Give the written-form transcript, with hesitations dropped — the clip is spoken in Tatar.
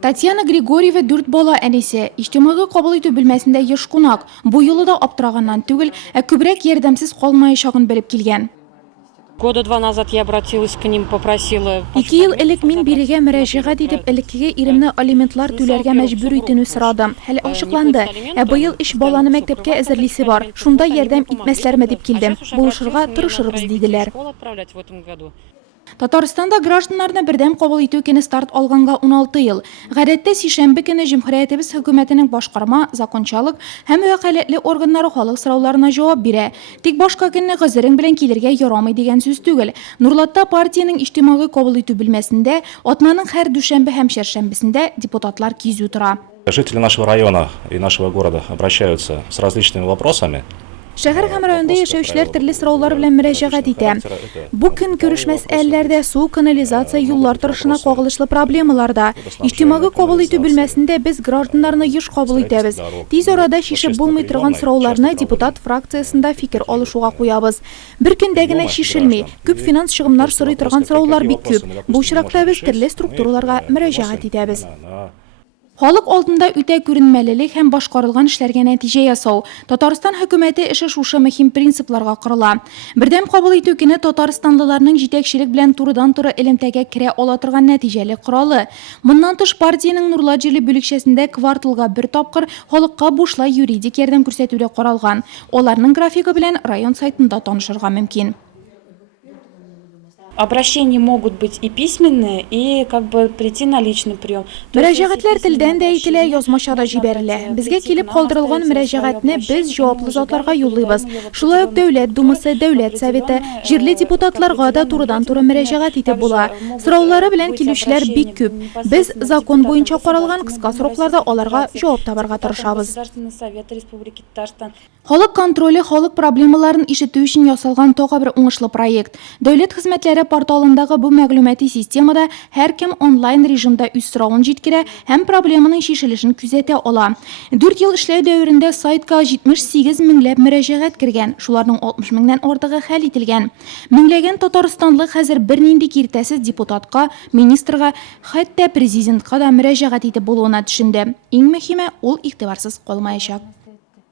Татьяна Григорьева 4 бала әнисе, иҗтимагый кабул итү бүлмәсендә еш кунак. Бу юлы да аптыраганнан түгел, күбрәк ярдәмсез калмаячагын белеп килгән. Года 2 назад я обратилась к ним, попросила... 2 ел элек мин бирегә мөрәҗәгать итеп, элеккеге иремне алиментлар түләргә мәҗбүр итүне сорадым. Хәле ачыкланды. Быел 3 баланы мәктәпкә әзерлисе бар. Шунда ярдәм итмәсләрме дип килдем. Булышырга тырышырбыз диделәр. Татарстанда гражданнарны бердәм кабул итү көне старт алганга 16 ел. Гадәттә сишәмбе көне Җөмһүриятебез хөкүмәтенең башкарма, закончалык һәм вәкаләтле органнары халык сорауларына җавап бирә. Тик башка көнне гызырың белән килергә ярамый дигән сүз түгел. Нурлатта партиянең иҗтимагый кабул итү бүлмәсендә атнаның һәр дүшәмбе һәм чәршәмбесендә депутатлар кизү тора. Жители нашего района и нашего города обращаются с различными вопросами. Шәһәр һәм районда яшәүчеләр төрле сораулар белән мөрәҗәгать итә. Бу көн күреш мәсьәләләрдә су, канализация, юллар торышына кагылышлы проблемаларда. Иҗтимагый кабул итү бүлмәсендә без гражданнарны еш кабул итәбез. Тиз арада шишеп булмый торган сорауларны депутат фракциясында фикер алышуга куябыз. Бер көндә генә шишелми. Күп финанс чыгымнар сорый торган сораулар бик күп. Бу очракта без төрле структураларга мөрәҗәгать итәбез. Халык алдында үтә күренмәлелек һәм башкарылган эшләргә нәтиҗә ясау. Татарстан хөкүмәте эше шушы мөһим принципларга корыла. Бердәм кабул итү көне татарстанлыларның җитәкчелек белән турыдан-туры элемтәгә керә ала торган нәтиҗәле коралы. Моннан тыш партиянең Нурлат җирле бүлекчәсендә кварталга бер тапкыр халыкка бушлай юридик ярдәм күрсәтүдә каралган. Аларның графигы белән район сайтында танышырга мөмкин. Обращения могут быть и письменные, и прийти на личный прием. Мөрәҗәгатьләр телдән дә әйтелә, язмача да җибәрелә. Безгә килеп калдырылган мөрәҗәгатьне без җаваплы затларга юллыйбыз. Шулай ук Дәүләт Думасы, Дәүләт Советы, җирле депутатларга да турыдан-туры мөрәҗәгать итеп була. Сораулары белән килүчеләр бик күп. Без закон буенча каралган кыска срокларда аларга җавап табарга тырышабыз. Халык контроле халык проблемаларын ишетү өчен ясалган тагы бер уңышлы проект. Дәүләт хезмәтләре порталындагы бу мәгълүмати системада һәркем онлайн режимда үз соравын җиткерә һәм проблеманың шишелешен күзәтә ала. 4 ел эшләү дәверендә сайтка 78 меңләп мөрәҗәгать кергән, шуларның 60 меңнән артыгы хәл ителгән. Меңләгән татарстанлык хәзер бернинди киртәсез депутатка, министрга, хәтта президентка да мөрәҗәгать итеп булуына төшенде. Иң мөһиме, ул игътибарсыз калмаячак.